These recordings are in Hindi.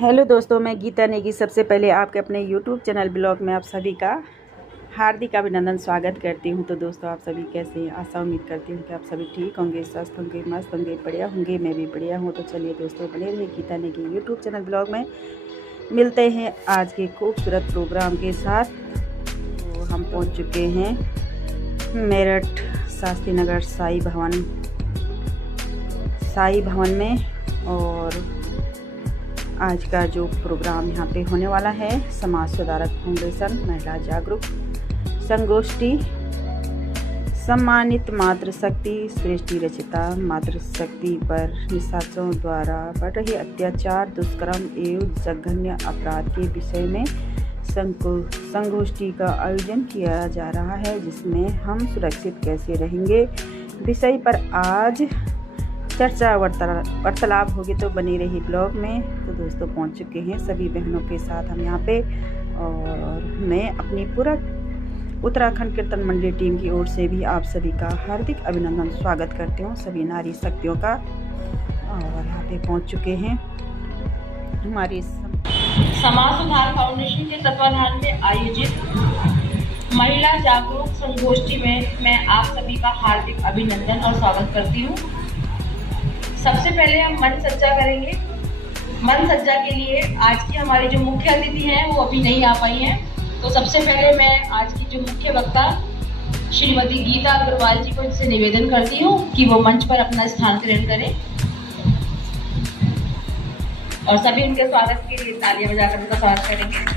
हेलो दोस्तों, मैं गीता नेगी सबसे पहले आपके अपने यूट्यूब चैनल ब्लॉग में आप सभी का हार्दिक अभिनंदन स्वागत करती हूं। तो दोस्तों, आप सभी कैसे हैं? आशा उम्मीद करती हूं कि आप सभी ठीक होंगे, स्वस्थ होंगे, मस्त होंगे, बढ़िया होंगे। मैं भी बढ़िया हूं। तो चलिए दोस्तों, बने रहिए Geeta Negi YouTube channel blog में। मिलते हैं आज के खूबसूरत प्रोग्राम के साथ। तो हम पहुँच चुके हैं मेरठ शास्त्री नगर साई भवन में। और आज का जो प्रोग्राम यहाँ पे होने वाला है, समाज सुधारक फाउंडेशन महिला जागरूक संगोष्ठी, सम्मानित मातृशक्ति सृष्टि रचिता मातृशक्ति पर निशाचरों द्वारा बढ़ रहे अत्याचार, दुष्कर्म एवं जघन्य अपराध के विषय में संगोष्ठी का आयोजन किया जा रहा है, जिसमें हम सुरक्षित कैसे रहेंगे विषय पर आज चर्चा वार्तालाप होगी। तो बनी रही ब्लॉग में। तो दोस्तों, पहुंच चुके हैं सभी बहनों के साथ हम यहाँ पे। और मैं अपनी पूरा उत्तराखंड कीर्तन मंडली टीम की ओर से भी आप सभी का हार्दिक अभिनंदन स्वागत करती हूँ, सभी नारी शक्तियों का। और यहाँ पे पहुँच चुके हैं हमारी समाज सुधार फाउंडेशन के तत्वाधान में आयोजित महिला जागरूक संगोष्ठी में मैं आप सभी का हार्दिक अभिनंदन और स्वागत करती हूँ। सबसे पहले हम मन सज्जा करेंगे। मन सज्जा के लिए आज की हमारी जो मुख्य अतिथि हैं वो अभी नहीं आ पाई हैं। तो सबसे पहले मैं आज की जो मुख्य वक्ता श्रीमती गीता अग्रवाल जी को इनसे निवेदन करती हूँ कि वो मंच पर अपना स्थान ग्रहण करें और सभी उनके स्वागत के लिए तालियां बजाकर उनका स्वागत करेंगे।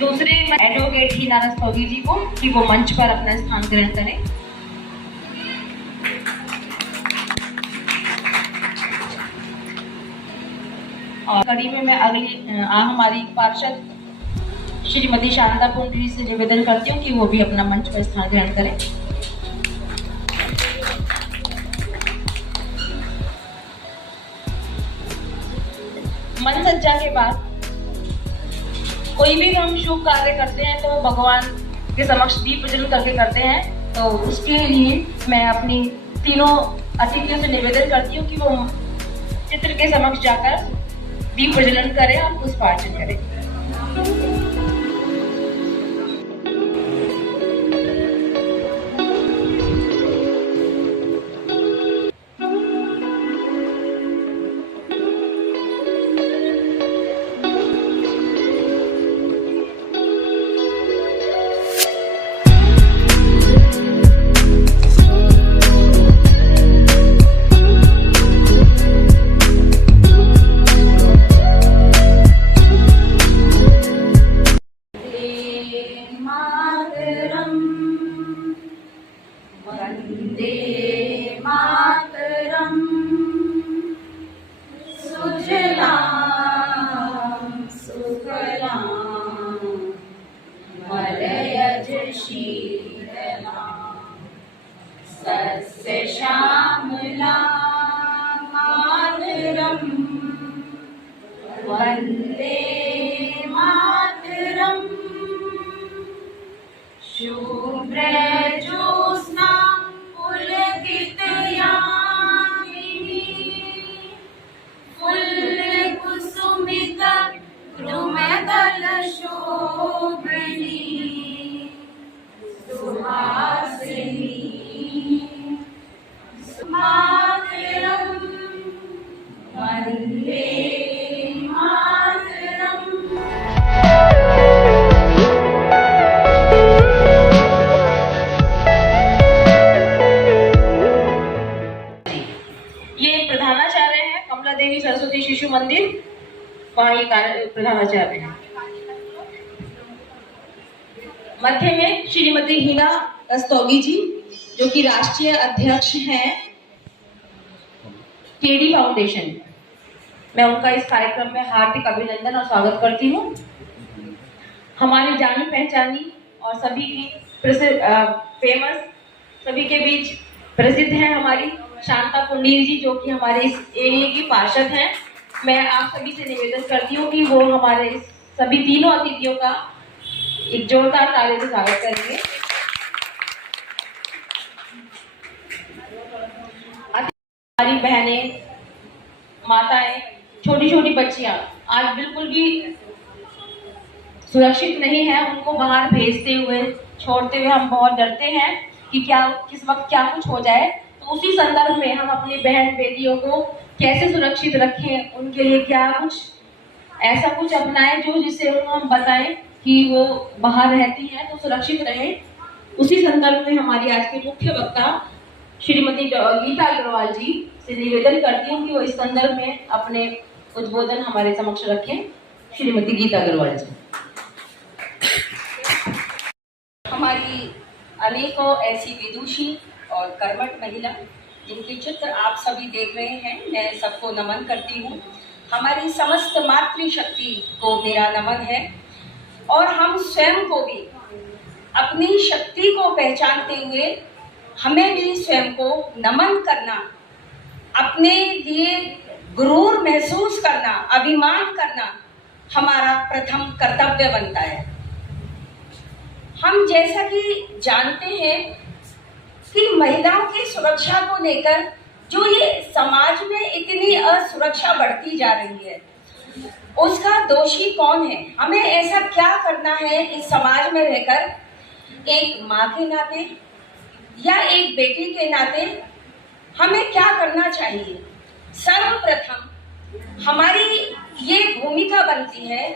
दूसरे एडवोकेट हिना रस्तोगी जी को कि वो मंच पर अपना स्थान ग्रहण करें। और कड़ी में मैं हमारी पार्षद श्रीमती शांता पुंडरी से निवेदन करती हूँ कि वो भी अपना मंच पर स्थान ग्रहण करें। मन सज्जा के बाद कोई भी हम शुभ कार्य करते हैं तो भगवान के समक्ष दीप प्रज्वलन करके करते हैं। तो उसके लिए मैं अपनी तीनों अतिथियों से निवेदन करती हूँ कि वो चित्र के समक्ष जाकर दीप प्रज्वलन करें और पुष्पार्चन करें। वंदे मातरम सुजलां सुफलां मलयज शीतलां सस्य श्यामलां मातरम वंदे मातरम शुभ्र ज्योत्स्ना पुलकित यामिनी फुल्ल कुसुमित द्रुमदल शोभिनी सुहासिनी मातरम वंदे मातरम। प्रधानाचार्य है कमला देवी सरस्वती शिशु मंदिर, वहाँ ये प्रधानाचार्य है। मध्य में श्रीमती हिना रस्तोगी जी जो कि राष्ट्रीय अध्यक्ष हैं केडी फाउंडेशन। मैं उनका इस कार्यक्रम में हार्दिक अभिनंदन और स्वागत करती हूँ। हमारी जानी पहचानी और सभी की फेमस सभी के बीच प्रसिद्ध है हमारी शांता पुंडीर जी जो कि हमारे इस एरिया की पार्षद हैं। मैं आप सभी से निवेदन करती हूँ कि वो हमारे इस सभी तीनों अतिथियों का एक जोरदार ताली से स्वागत करेंगे। हमारी बहनें, माताएं, छोटी छोटी बच्चियां आज बिल्कुल भी सुरक्षित नहीं है। उनको बाहर भेजते हुए, छोड़ते हुए हम बहुत डरते हैं कि क्या किस वक्त क्या कुछ हो जाए। तो उसी संदर्भ में हम अपनी बहन बेटियों को कैसे सुरक्षित रखें, उनके लिए क्या कुछ ऐसा कुछ अपनाएं जो जिससे उनको हम बताएं कि वो बाहर रहती हैं तो सुरक्षित रहें। उसी संदर्भ में हमारी आज की मुख्य वक्ता श्रीमती गीता अग्रवाल जी से निवेदन करती हूँ कि वो इस संदर्भ में अपने उद्बोधन हमारे समक्ष रखें। श्रीमती गीता अग्रवाल जी। हमारी अनेकों ऐसी विदुषी और कर्मठ महिला जिनके चित्र आप सभी देख रहे हैं, मैं सबको नमन करती हूँ। हमारी समस्त मातृशक्ति को मेरा नमन है और हम स्वयं को भी अपनी शक्ति को पहचानते हुए हमें भी स्वयं को नमन करना, अपने लिए गुरूर महसूस करना, अभिमान करना हमारा प्रथम कर्तव्य बनता है। हम जैसा कि जानते हैं कि महिलाओं की सुरक्षा को लेकर जो ये समाज में इतनी असुरक्षा बढ़ती जा रही है, उसका दोषी कौन है? हमें ऐसा क्या करना है इस समाज में रहकर, एक माँ के नाते या एक बेटी के नाते हमें क्या करना चाहिए? सर्वप्रथम हमारी ये भूमिका बनती है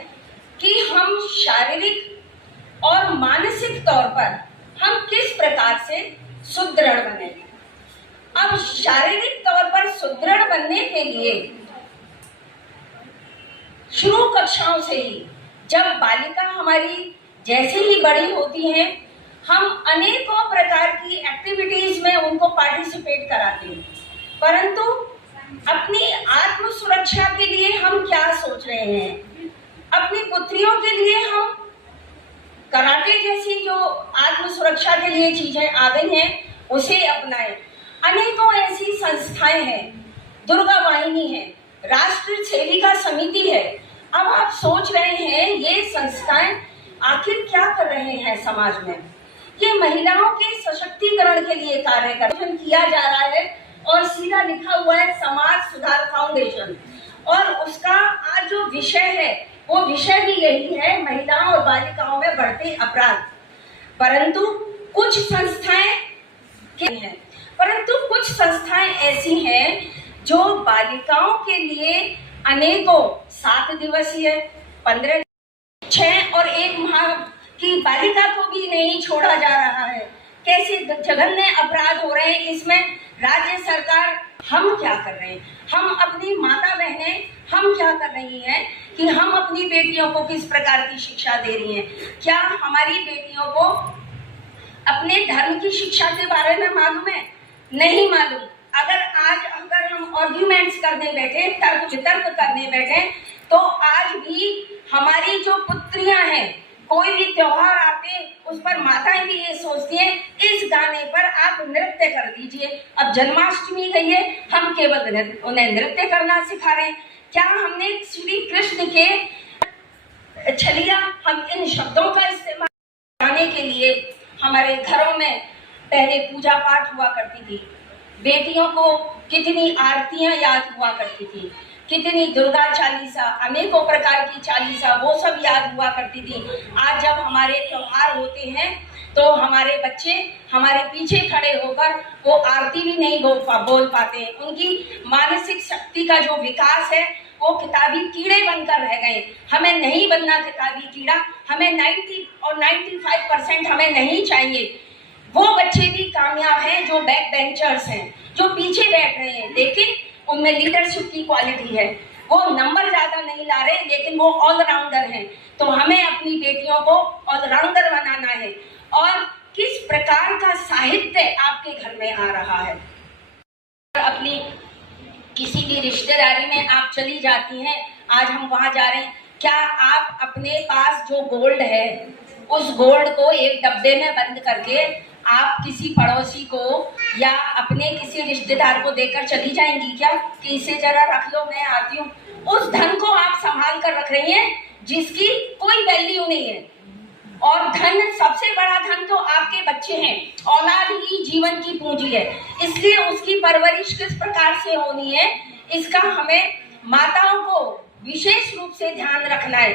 कि हम शारीरिक और मानसिक तौर पर हम किस प्रकार से सुदृढ़ बने। अब शारीरिक तौर पर सुदृढ़ बनने के लिए शुरू कक्षाओं से ही, जब बालिका हमारी जैसे ही बड़ी होती हैं, हम अनेकों प्रकार की एक्टिविटीज में उनको पार्टिसिपेट कराते हैं, परंतु अपनी आत्म सुरक्षा के लिए हम क्या सोच रहे हैं? अपनी पुत्रियों के लिए हम कराटे जैसी जो आत्म सुरक्षा के लिए चीजें आ गई हैं उसे अपनाएं। अनेकों ऐसी संस्थाएं हैं, दुर्गा वाहिनी है, राष्ट्र सेविका समिति है। अब आप सोच रहे हैं ये संस्थाएं आखिर क्या कर रहे हैं समाज में? ये महिलाओं के सशक्तिकरण के लिए कार्य किया जा रहा है और सीधा लिखा हुआ है समाज सुधार फाउंडेशन, और उसका आज जो विषय है वो विषय भी यही है, महिलाओं और बालिकाओं में बढ़ते अपराध। परंतु कुछ संस्थाएं हैं, परंतु कुछ संस्थाएं ऐसी हैं जो बालिकाओं के लिए अनेकों 7 दिवसीय, 15, 6 और 1 माह की बालिका को भी नहीं छोड़ा जा रहा है। कैसे जघन्य अपराध हो रहे हैं इसमें राज्य सरकार, हम क्या कर रहे हैं? हम अपनी माता बहनें हम क्या कर रही हैं कि हम अपनी बेटियों को किस प्रकार की शिक्षा दे रही हैं? क्या हमारी बेटियों को अपने धर्म की शिक्षा के बारे में मालूम है? नहीं मालूम। अगर हम आर्ग्यूमेंट्स करने बैठे, तर्क करने बैठे, तो आज भी हमारी जो पुत्रियां हैं, कोई भी त्योहार आते उस पर माताएं भी ये सोचती हैं इस गाने पर आप नृत्य कर दीजिए। अब जन्माष्टमी गई है, हम केवल उन्हें नृत्य करना सिखा रहे हैं। क्या हमने श्री कृष्ण के छलिया, हम इन शब्दों का इस्तेमाल करने के लिए हमारे घरों में पहले पूजा पाठ हुआ करती थी, बेटियों को कितनी आरतियां याद हुआ करती थी, कितनी दुर्गा चालीसा, अनेकों प्रकार की चालीसा, वो सब याद हुआ करती थी। आज जब हमारे त्योहार होते हैं तो हमारे बच्चे हमारे पीछे खड़े होकर वो आरती भी नहीं बोल पाते हैं। उनकी मानसिक शक्ति का जो विकास है वो किताबी कीड़े बनकर रह गए। हमें नहीं बनना किताबी कीड़ा, हमें 90 और 95% हमें नहीं चाहिए। वो बच्चे भी कामयाब हैं जो बैक बेंचर्स हैं, जो पीछे बैठ रहे हैं, लेकिन उनमें लीडरशिप की क्वालिटी है। वो नंबर ज्यादा नहीं ला रहे, लेकिन वो ऑलराउंडर हैं। तो हमें अपनी बेटियों को ऑलराउंडर बनाना है। और किस प्रकार का साहित्य आपके घर में आ रहा है? अपनी किसी भी रिश्तेदारी में आप चली जाती हैं, आज हम वहां जा रहे हैं, क्या आप अपने पास जो गोल्ड है उस गोल्ड को एक डब्बे में बंद करके आप किसी पड़ोसी को या अपने किसी रिश्तेदार को देकर चली जाएंगी क्या कि इसे जरा रख लो, मैं आती हूँ? उस धन को आप संभाल कर रख रही हैं जिसकी कोई वैल्यू नहीं है, और धन, सबसे बड़ा धन तो आपके बच्चे हैं। औलाद ही जीवन की पूंजी है, इसलिए उसकी परवरिश किस प्रकार से होनी है, इसका हमें माताओं को विशेष रूप से ध्यान रखना है।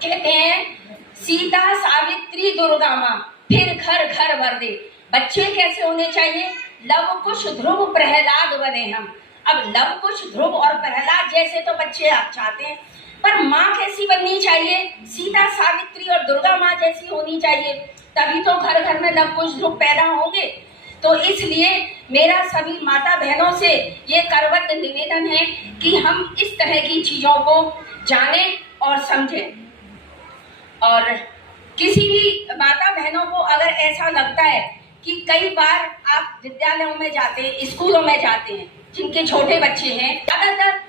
कहते हैं सीता सावित्री दुर्गा माँ, फिर घर घर वर दे। बच्चे कैसे होने चाहिए? लव कुश ध्रुव प्रहलाद बने हम। अब लव कुश ध्रुव और प्रहलाद जैसे तो बच्चे आप चाहते हैं, पर माँ कैसी बननी चाहिए? सीता सावित्री और दुर्गा माँ जैसी होनी चाहिए, तभी तो घर घर में लव कुश ध्रुव पैदा होंगे। तो इसलिए मेरा सभी माता बहनों से ये करबद्ध निवेदन है कि हम इस तरह की चीजों को जानें और समझें। और किसी भी माता बहनों को अगर ऐसा लगता है कि कई बार आप विद्यालयों में जाते हैं, स्कूलों में जाते हैं, जिनके छोटे बच्चे हैं, ज्यादातर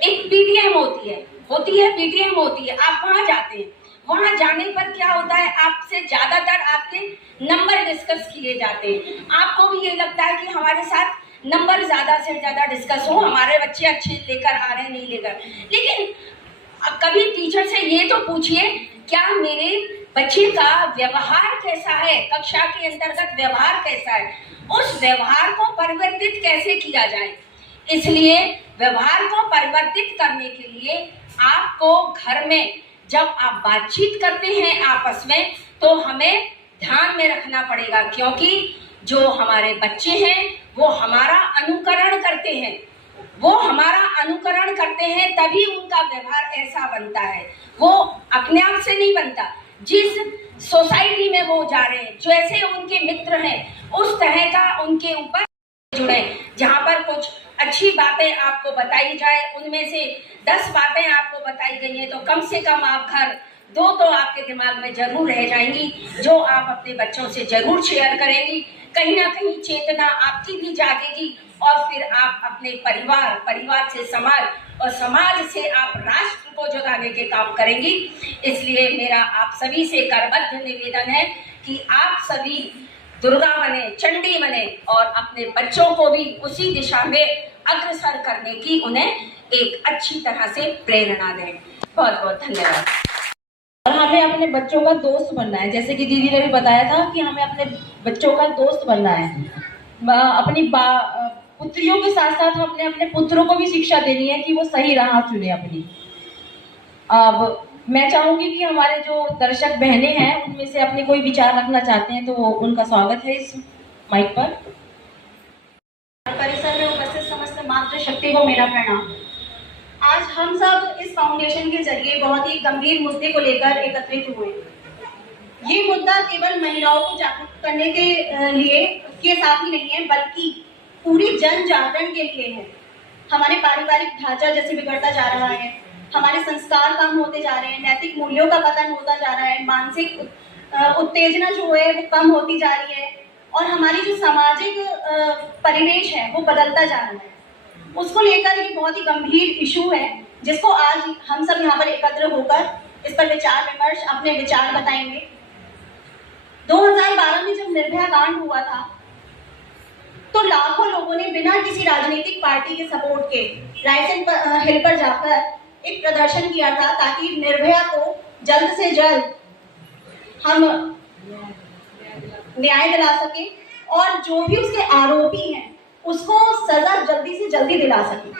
एक पीटीएम होती है पीटीएम होती है, आप वहां जाते हैं। वहां जाने पर क्या होता है, आपसे ज्यादातर आपके नंबर डिस्कस किए जाते हैं। आपको भी ये लगता है कि हमारे साथ नंबर ज्यादा से ज्यादा डिस्कस हो, हमारे बच्चे अच्छे लेकर आ रहे हैं नहीं लेकर। लेकिन कभी टीचर से ये तो पूछिए, क्या मेरे बच्चे का व्यवहार कैसा है, कक्षा के अंतर्गत व्यवहार कैसा है, उस व्यवहार को परिवर्तित कैसे किया जाए। इसलिए व्यवहार को परिवर्तित करने के लिए आपको घर में जब आप बातचीत करते हैं आपस में, तो हमें ध्यान में रखना पड़ेगा, क्योंकि जो हमारे बच्चे हैं वो हमारा अनुकरण करते हैं, तभी उनका व्यवहार ऐसा बनता है। वो अपने आप से नहीं बनता। जिस सोसाइटी में वो जा रहे हैं, जैसे उनके मित्र हैं, उस तरह का उनके ऊपर जुड़े। जहाँ पर कुछ अच्छी बातें आपको बताई जाए, उनमें से 10 बातें आपको बताई गई हैं, तो कम से कम आप घर 2 तो आपके दिमाग में जरूर रह जाएंगी, जो आप अपने बच्चों से जरूर शेयर करेंगी। कहीं ना कहीं चेतना आपकी भी जागेगी, और फिर आप अपने परिवार से समाज, और समाज से आप राष्ट्र को जगाने के काम करेंगी। इसलिए मेरा आप सभी से करबद्ध निवेदन है कि आप सभी दुर्गा बने, चंडी बने, और अपने बच्चों को भी उसी दिशा में अग्रसर करने की उन्हें एक अच्छी तरह से प्रेरणा दें। बहुत बहुत धन्यवाद। और हमें अपने बच्चों का दोस्त बनना है, जैसे कि दीदी ने भी बताया था कि हमें अपने बच्चों का दोस्त बनना है। अपनी पुत्रियों के साथ साथ हमने अपने पुत्रों को भी शिक्षा देनी है कि वो सही राह चुने अपनी। अब मैं चाहूंगी कि हमारे जो दर्शक बहनें हैं, उनमें से अपने कोई विचार रखना चाहते हैं तो उनका स्वागत है इस माइक पर। परिसर में उपस्थित समस्त मातृशक्ति को मेरा प्रणाम। आज हम सब इस फाउंडेशन के जरिए बहुत ही गंभीर मुद्दे को लेकर एकत्रित हुए। ये मुद्दा केवल महिलाओं को जागरूक करने के साथ ही नहीं है, बल्कि पूरी जन जागरण के लिए है। हमारे पारिवारिक ढांचा जैसे बिगड़ता जा रहा है, हमारे संस्कार कम होते जा रहे हैं, नैतिक मूल्यों का पतन होता जा रहा है, मानसिक उत्तेजना जो है वो कम होती जा रही है, और हमारी जो सामाजिक परिवेश है वो बदलता जा रहा है। उसको लेकर ये बहुत ही गंभीर इशू है, जिसको आज हम सब यहाँ पर एकत्र होकर इस पर विचार विमर्श, अपने विचार बताएंगे। 2012 में जब निर्भया कांड हुआ था, तो लाखों लोगों ने बिना किसी राजनीतिक पार्टी के सपोर्ट के रायसेन हिल पर जाकर एक प्रदर्शन किया था, ताकि निर्भया को जल्द से जल्द हम न्याय दिला सके, और जो भी उसके आरोपी हैं उसको सजा जल्दी से जल्दी दिला सके।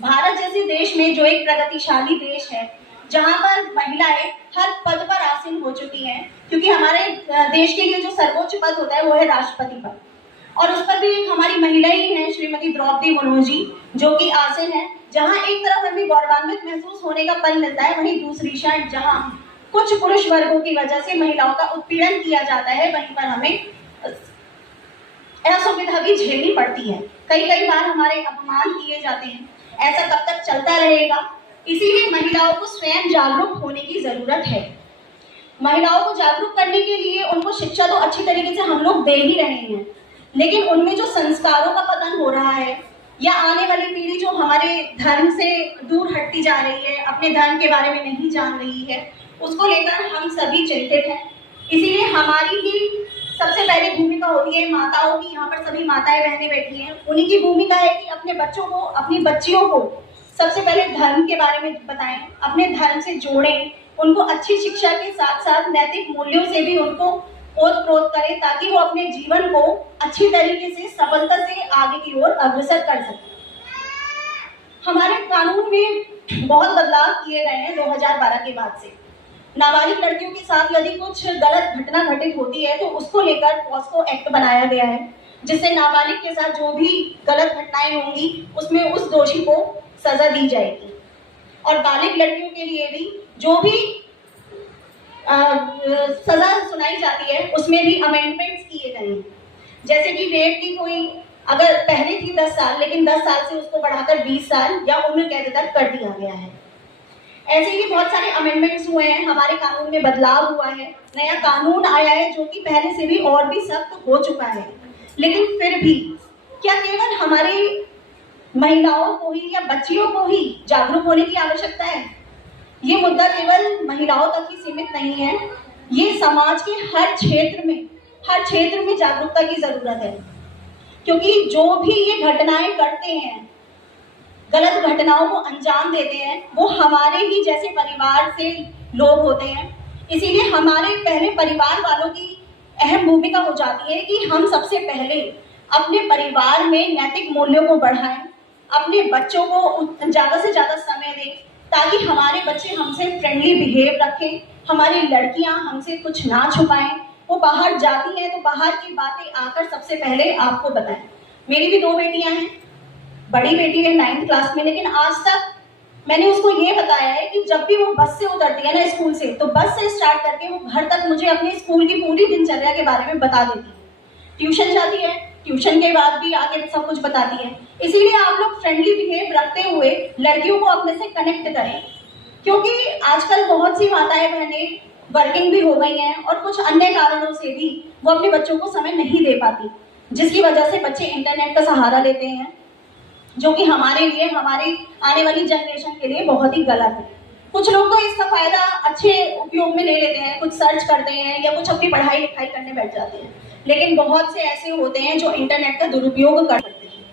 भारत जैसे देश में, जो एक प्रगतिशाली देश है, जहां पर महिलाएं हर पद पर आसीन हो चुकी हैं, क्योंकि हमारे देश के लिए जो सर्वोच्च पद होता है वो है राष्ट्रपति पद, और उस पर भी एक हमारी महिला ही है, श्रीमती द्रौपदी मुर्मू जी, जो कि आसीन है। जहां एक तरफ हमें गौरवान्वित महसूस होने का पल मिलता है, वहीं दूसरी क्षण जहां कुछ पुरुष वर्गों की वजह से महिलाओं का उत्पीड़न किया जाता है, वहीं पर हमें असुविधा भी झेलनी पड़ती है। कई बार हमारे अपमान किए जाते हैं। ऐसा कब तक चलता रहेगा? इसीलिए महिलाओं को स्वयं जागरूक होने की जरूरत है। महिलाओं को जागरूक करने के लिए उनको शिक्षा तो अच्छी तरीके से हम लोग दे ही रहे हैं, लेकिन उनमें जो संस्कारों का पतन हो रहा है, या आने वाली पीढ़ी जो हमारे धर्म से दूर हटती जा रही है, अपने धर्म के बारे में नहीं जान रही है, उसको लेकर हम सभी चिंतित हैं। इसीलिए हमारी ही सबसे पहले भूमिका होती है माताओं की। यहाँ पर सभी माताएं बहनें बैठी हैं, उन्हीं की भूमिका है कि अपने बच्चों को, अपनी बच्चियों को सबसे पहले धर्म के बारे में बताएं, अपने धर्म से जोड़ें, उनको अच्छी शिक्षा के साथ साथ नैतिक मूल्यों से भी उनको ओत-प्रोत करें, ताकि वो अपने जीवन को अच्छी तरीके से सफलता से आगे की ओर अग्रसर कर सकें। हमारे कानून में बहुत बदलाव किए गए हैं 2012 के बाद से। नाबालिग लड़कियों के साथ यदि कुछ गलत घटना घटित होती है तो उसको लेकर पॉस्को एक्ट बनाया गया है, जिससे नाबालिग के साथ जो भी गलत घटनाएं होंगी उसमें उस दोषी को सजा दी जाएगी। और बालिग लड़कियों के लिए भी जो भी सजा सुनाई जाती है उसमें भी अमेंडमेंट्स किए गए हैं। जैसे कि रेप की कोई अगर पहले थी 10 साल, लेकिन 10 साल से उसको बढ़ाकर 20 साल या उम्र कैद तक कर दिया गया है। ऐसे ही बहुत सारे अमेंडमेंट्स हुए हैं, हमारे कानून में बदलाव हुआ है, नया कानून आया है जो कि पहले से भी और भी सख्त हो चुका है। लेकिन फिर भी क्या केवल हमारी महिलाओं को ही या बच्चियों को ही जागरूक होने की आवश्यकता है? ये मुद्दा केवल महिलाओं तक ही सीमित नहीं है, ये समाज के हर क्षेत्र में जागरूकता की जरूरत है। क्योंकि जो भी ये घटनाएं करते हैं, गलत घटनाओं को अंजाम देते हैं, वो हमारे ही जैसे परिवार से लोग होते हैं। इसीलिए हमारे पहले परिवार वालों की अहम भूमिका हो जाती है कि हम सबसे पहले अपने परिवार में नैतिक मूल्यों को बढ़ाएं, अपने बच्चों को ज़्यादा से ज़्यादा समय दें, ताकि हमारे बच्चे हमसे फ्रेंडली बिहेव रखें, हमारी लड़कियां हमसे कुछ ना छुपाएं। वो बाहर जाती हैं तो बाहर की बातें आकर सबसे पहले आपको बताएं। मेरी भी 2 बेटियां हैं, बड़ी बेटी है 9th क्लास में, लेकिन आज तक मैंने उसको ये बताया है कि जब भी वो बस से उतरती है ना स्कूल से, तो बस से स्टार्ट करके वो घर तक मुझे अपने स्कूल की पूरी दिनचर्या के बारे में बता देती है। ट्यूशन जाती है, ट्यूशन के बाद भी आके सब कुछ बताती है। इसीलिए आप लोग फ्रेंडली बिहेव रखते हुए लड़कियों को अपने से कनेक्ट करें, क्योंकि आजकल बहुत सी माताएं बहनें वर्किंग भी हो गई हैं और कुछ अन्य कारणों से भी वो अपने बच्चों को समय नहीं दे पाती, जिसकी वजह से बच्चे इंटरनेट का सहारा लेते हैं, जो कि हमारे लिए, हमारी आने वाली जनरेशन के लिए बहुत ही गलत है। कुछ लोग तो इसका फायदा अच्छे उपयोग में ले लेते हैं, कुछ सर्च करते हैं या कुछ अपनी पढ़ाई लिखाई करने बैठ जाते हैं, लेकिन बहुत से ऐसे होते हैं जो इंटरनेट का दुरुपयोग कर सकते हैं।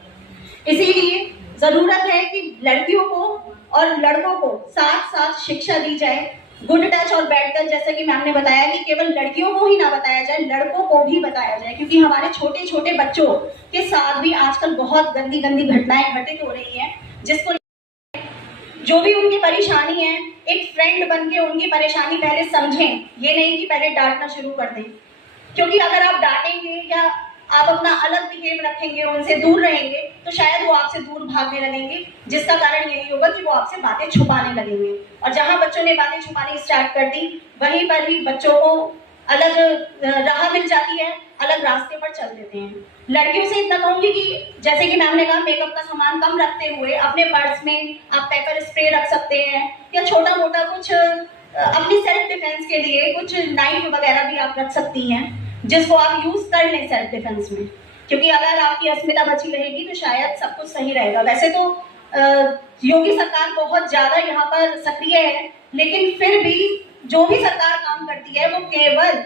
इसीलिए जरूरत है कि लड़कियों को और लड़कों को साथ साथ शिक्षा दी जाए। गुड टच और बैड टच, जैसे कि मैम ने बताया कि केवल लड़कियों को ही ना बताया जाए, लड़कों को भी बताया जाए, क्योंकि हमारे छोटे छोटे बच्चों के साथ भी आजकल बहुत गंदी गंदी घटनाएं घटित हो रही हैं, जिसको जो भी उनकी परेशानी है एक फ्रेंड बन के उनकी परेशानी पहले समझें, ये नहीं कि पहले डांटना शुरू कर दें। क्योंकि अगर आप डांटेंगे या आप अपना अलग बिहेव रखेंगे, उनसे दूर रहेंगे, तो शायद वो आपसे दूर भागने लगेंगे, जिसका कारण यही होगा कि वो आपसे बातें छुपाने लगेंगे। और जहां बच्चों ने बातें छुपानी स्टार्ट कर दी, वहीं पर ही बच्चों को अलग राह मिल जाती है, अलग रास्ते पर चल देते हैं। लड़कियों से इतना कहूंगी कि जैसे कि मैम ने कहा, मेकअप का सामान कम रखते हुए अपने पर्स में आप पेपर स्प्रे रख सकते हैं, या छोटा मोटा कुछ अपनी सेल्फ डिफेंस के लिए कुछ नाइफ वगैरह भी आप रख सकती हैं, जिसको आप यूज कर लें सेल्फ डिफेंस में। क्योंकि अगर आपकी अस्मिता बची रहेगी तो शायद सब कुछ सही रहेगा। वैसे तो योगी सरकार बहुत ज्यादा यहाँ पर सक्रिय है, लेकिन फिर भी जो भी सरकार काम करती है वो केवल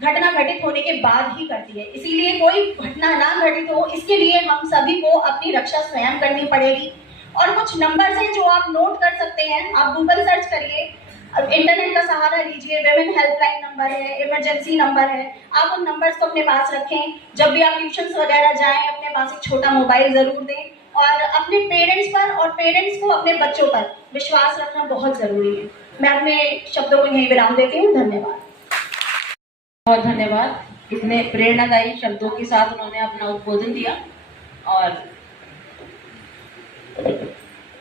घटना घटित होने के बाद ही करती है। इसीलिए कोई घटना ना घटित हो, इसके लिए हम सभी को अपनी रक्षा स्वयं करनी पड़ेगी। और कुछ नंबर हैं जो आप नोट कर सकते हैं, आप गूगल सर्च करिए, इंटरनेट का सहारा लीजिए, विमेन हेल्पलाइन नंबर है, इमरजेंसी नंबर है, आप उन नंबर्स को अपने पास रखें। जब भी आप ट्यूशंस वगैरह जाएं, अपने पास एक छोटा मोबाइल जरूर दें, और अपने पेरेंट्स पर और पेरेंट्स को अपने बच्चों पर विश्वास रखना बहुत जरूरी है। मैं अपने शब्दों को यहीं विराम देती हूँ। धन्यवाद। बहुत धन्यवाद। इतने प्रेरणादायी शब्दों के साथ उन्होंने अपना उद्बोधन दिया, और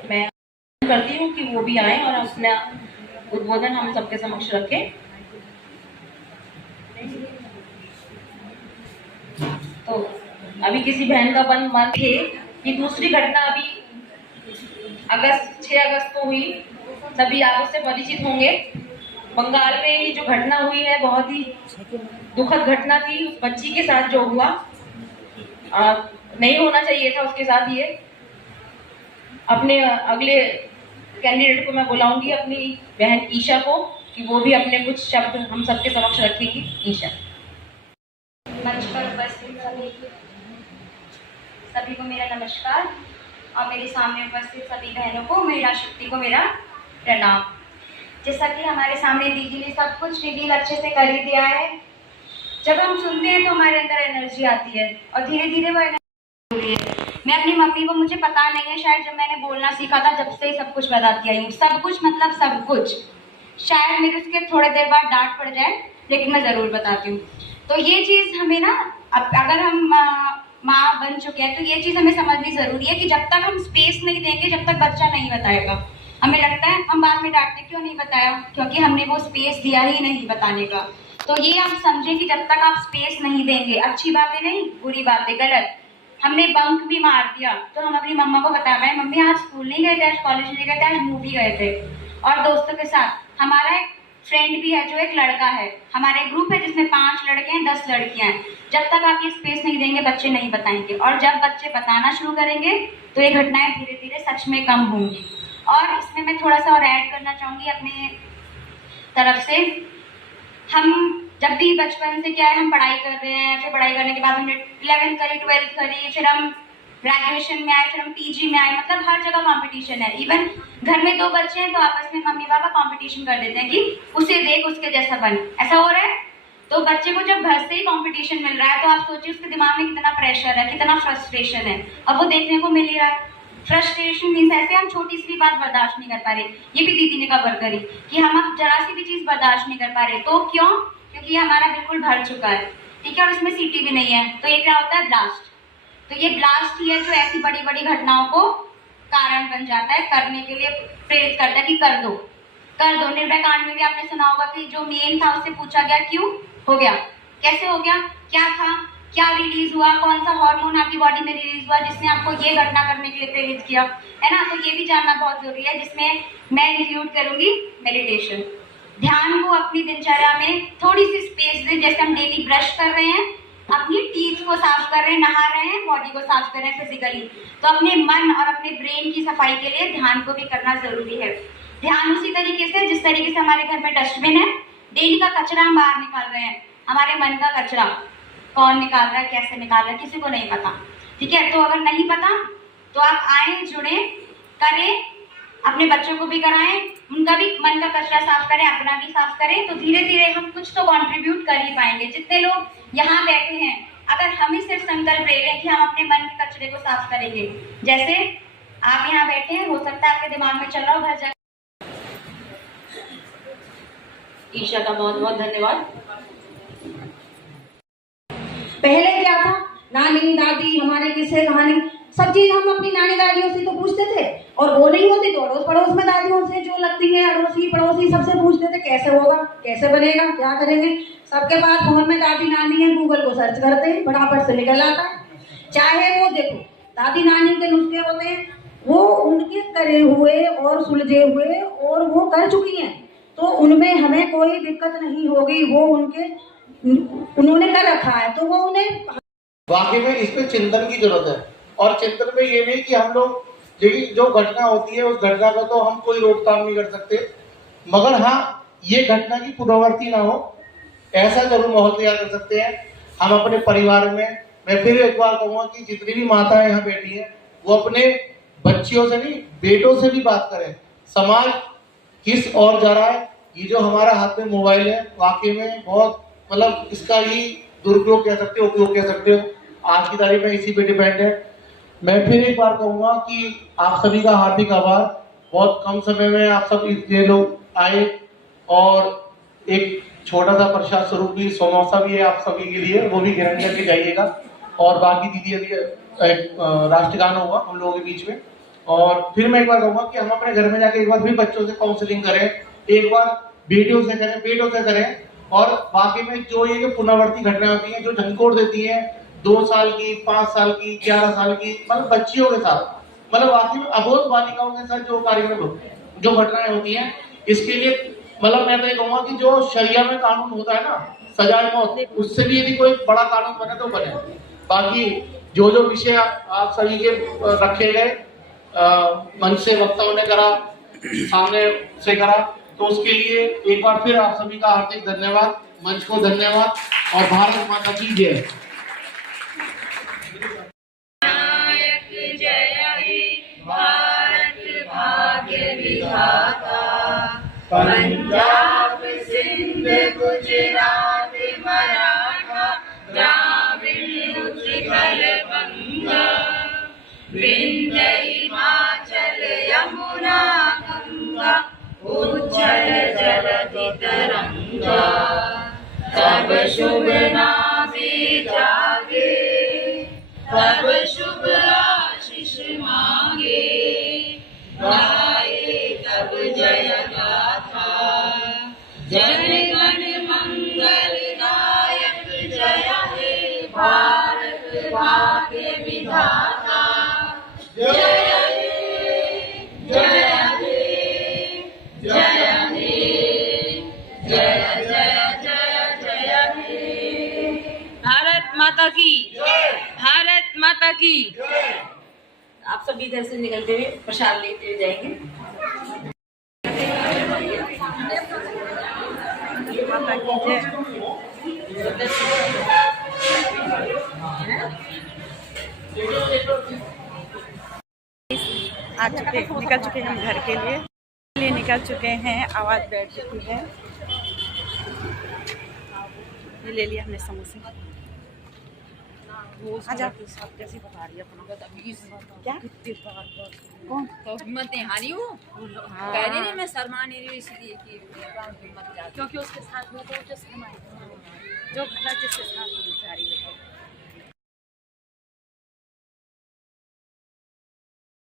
मैं करती हूँ कि वो भी आए और अपना उद्बोधन हम सबके समक्ष रखें। तो अभी किसी बहन का मन थे कि दूसरी घटना अभी 6 अगस्त को हुई, सभी आप उससे परिचित होंगे। बंगाल में ये जो घटना हुई है बहुत ही दुखद घटना थी। उस बच्ची के साथ जो हुआ नहीं होना चाहिए था उसके साथ। ये अपने अगले कैंडिडेट को मैं बुलाऊंगी, अपनी बहन ईशा को, कि वो भी अपने कुछ शब्द हम सबके समक्ष रखेगी। ईशा। मंच पर उपस्थित सभी को मेरा नमस्कार, और मेरे सामने उपस्थित सभी बहनों को, महिला शक्ति को मेरा प्रणाम। जैसा कि हमारे सामने दीदी ने सब कुछ रिवील अच्छे से कर ही दिया है। जब हम सुनते हैं तो हमारे अंदर एनर्जी आती है और धीरे धीरे वो एनर्जी है। मैं अपनी मम्मी को, मुझे पता नहीं है, शायद जब मैंने बोलना सीखा था जब से ही सब कुछ बताती आई हूँ। सब कुछ मतलब सब कुछ। शायद मेरे उसके थोड़ी देर बाद डांट पड़ जाए, लेकिन मैं ज़रूर बताती हूँ। तो ये चीज़ हमें ना, अगर हम माँ बन चुके हैं तो ये चीज़ हमें समझनी ज़रूरी है कि जब तक हम स्पेस नहीं देंगे, जब तक बच्चा नहीं बताएगा। हमें लगता है हम बाद में डांटते क्यों नहीं बताया, क्योंकि हमने वो स्पेस दिया ही नहीं बताने का। तो ये आप समझें कि जब तक आप स्पेस नहीं देंगे, अच्छी बातें नहीं, बुरी बातें, गलत, हमने बंक भी मार दिया तो हम अपनी मम्मा को बता रहे हैं, मम्मी आज स्कूल नहीं गए थे, आज कॉलेज नहीं गए थे, आज मूवी गए थे और दोस्तों के साथ। हमारा एक फ्रेंड भी है जो एक लड़का है, हमारे ग्रुप है जिसमें 5 लड़के हैं, 10 लड़कियां हैं। जब तक आप ये स्पेस नहीं देंगे, बच्चे नहीं बताएंगे, और जब बच्चे बताना शुरू करेंगे तो ये घटनाएं धीरे धीरे सच में कम होंगी। और इसमें मैं थोड़ा सा और ऐड करना चाहूँगी अपने तरफ से। हम जब भी बचपन से क्या है, हम पढ़ाई कर रहे हैं, फिर पढ़ाई करने के बाद हमने 11th करी, 12th करी, फिर हम ग्रेजुएशन में आए, फिर हम पीजी में आए, मतलब हर जगह कंपटीशन है। इवन घर में 2 बच्चे हैं तो आपस में मम्मी पापा कंपटीशन कर देते हैं कि उसे देख, उसके जैसा बन। ऐसा हो रहा है। तो बच्चे को जब घर से ही कंपटीशन मिल रहा है तो आप सोचिए उसके दिमाग में कितना प्रेशर है, कितना फ्रस्ट्रेशन है, अब वो देखने को मिल ही रहा है। फ्रस्ट्रेशन मीन्स ऐसे हम छोटी सी भी बात बर्दाश्त नहीं कर पा रहे। ये भी दीदी ने कवर करी कि हम अब जरा सी भी चीज बर्दाश्त नहीं कर पा रहे। तो क्यों? क्योंकि ये हमारा बिल्कुल भर चुका है, ठीक है, और इसमें सीटी भी नहीं है। तो ये क्या होता है? ब्लास्ट। तो ये ब्लास्ट ही है जो ऐसी बड़ी बड़ी घटनाओं को कारण बन जाता है, करने के लिए प्रेरित करता है कि कर दो कर दो। निर्भया कांड में भी आपने सुना होगा कि जो मेन था उससे पूछा गया क्यों हो गया, कैसे हो गया, क्या था, क्या रिलीज हुआ, कौन सा हार्मोन आपकी बॉडी में रिलीज हुआ जिसने आपको ये घटना करने के लिए प्रेरित किया, है ना। तो ये भी जानना बहुत जरूरी है, जिसमें मैं इंक्लूड करूंगी मेडिटेशन। ध्यान को अपनी दिनचर्या में थोड़ी सी स्पेस दें। जैसे हम डेली ब्रश कर रहे हैं, अपनी टीथ को साफ कर रहे हैं, नहा रहे हैं, बॉडी को साफ कर रहे हैं फिजिकली, तो अपने मन और अपने ब्रेन की सफाई के लिए ध्यान को भी करना जरूरी है। ध्यान उसी तरीके से जिस तरीके से हमारे घर में डस्टबिन है, डेली का कचरा हम बाहर निकाल रहे हैं, हमारे मन का कचरा कौन निकाल रहा है, कैसे निकाल रहा है, किसी को नहीं पता, ठीक है। तो अगर नहीं पता तो आप आए, जुड़े, करें, अपने बच्चों को भी कराएं, उनका भी मन का कचरा साफ करें, अपना भी साफ करें। तो धीरे धीरे हम कुछ तो कंट्रीब्यूट कर ही पाएंगे। जितने लोग यहाँ बैठे हैं, अगर हम ही सिर्फ संकल्प ले लें कि हम अपने मन के कचरे को साफ करेंगे, जैसे आप यहाँ बैठे हैं, हो सकता है आपके दिमाग में चल रहा हो हर जगह। ईशा का बहुत बहुत धन्यवाद। पहले क्या था, नानी दादी हमारे किस्से कहानी सब चीज हम अपनी नानी दादियों से तो पूछते थे, और वो नहीं होती तो अड़ोस पड़ोस में दादियों से जो लगती है, अड़ोसी पड़ोसी सबसे पूछते थे कैसे होगा, कैसे बनेगा, क्या करेंगे। सबके पास फोन में दादी नानी है, गूगल को सर्च करते हैं, फटाफट से निकल आता है। चाहे वो देखो दादी नानी के नुस्खे होते हैं, वो उनके करे हुए और सुलझे हुए और वो कर चुकी हैं, तो उनमें हमें कोई दिक्कत नहीं होगी। वो उन्होंने कर रखा है तो वो उन्हें वाकई में इस पे चिंतन की जरूरत है। और चिंतन में ये नहीं कि हम लोग जो घटना होती है उस घटना का तो हम कोई रोकथाम नहीं कर सकते, मगर हाँ ये घटना की पुनरावृत्ति ना हो ऐसा जरूर माहौल तैयार कर सकते हैं हम अपने परिवार में। मैं फिर एक बार कहूँगा कि जितनी भी माताएं यहाँ बैठी हैं वो अपने बच्चियों से नहीं, बेटों से भी बात करें। समाज किस ओर जा रहा है, ये जो हमारा हाथ में मोबाइल है वाकई में बहुत मतलब इसका ही दुरुपयोग कह सकते हो, उपयोग कह सकते हो, आज की तारीख में इसी पे डिपेंड है। मैं फिर एक बार कहूँगा कि आप सभी का हार्दिक आभार। बहुत कम समय में आप सब इतने लोग आए और एक छोटा सा प्रसाद स्वरूप भी समोसा भी है आप सभी के लिए, वो भी ग्रहण करके जाइएगा। और बाकी दीदी अभी राष्ट्रगान होगा हम लोगों के बीच में। और फिर मैं एक बार कहूँगा कि हम अपने घर में जाके एक बार फिर बच्चों से काउंसलिंग करें, एक बार बेटियों से करें, बेटों से करें। और वाकई में जो ये पुनरावर्ती घटनाएं होती हैं जो झंकोड़ देती हैं 2 साल की, 5 साल की, 11 साल की, मतलब बच्चियों के साथ, मतलब वाकई में अबोध बालिकाओं के साथ जो कार्यक्रम जो घटनाएं होती हैं, इसके लिए मतलब मैं तो ये कहूँगा कि जो शरिया में कानून होता है ना, सजाए मौत, उससे भी यदि कोई बड़ा कानून बने तो बने। बाकी जो विषय आप सभी के रखे गए मंच से वक्ताओं ने करा, सामने से करा, तो उसके लिए एक बार फिर आप सभी का हार्दिक धन्यवाद, मंच को धन्यवाद और भारत माता की जय। भारत भाग्य विधाता पंजाब सिंध गुजरात मराठा द्राविड़ उत्कल बंगा विंध्य हिमाचल यमुना गंगा उज्जल जलधि तरंगा तब शुभ नामे जागे तब शुभ आशीष मांगे गाए तब जय गाथा जन गण मंगल दायक जय हे भारत भाग्य विधाता जय हे जय हे जय हे जय जय जय जय हे। भारत माता की भारत माता की। आप सभी इधर से निकलते हुए प्रसाद लेते हुए जाएंगे। माता की जय। आ चुके निकल चुके हैं हम घर के लिए निकल चुके हैं। आवाज़ बैठ चुकी है। ये ले लिया हमने समोसे। आजा कैसी बता रही है अपना क्या कौन तो हिम्मत नहीं हारी हूँ कह रही नहीं मैं शर्मा नहीं रही इसलिए कि हिम्मत जा क्योंकि उसके साथ में तो जो घटना जिसके साथ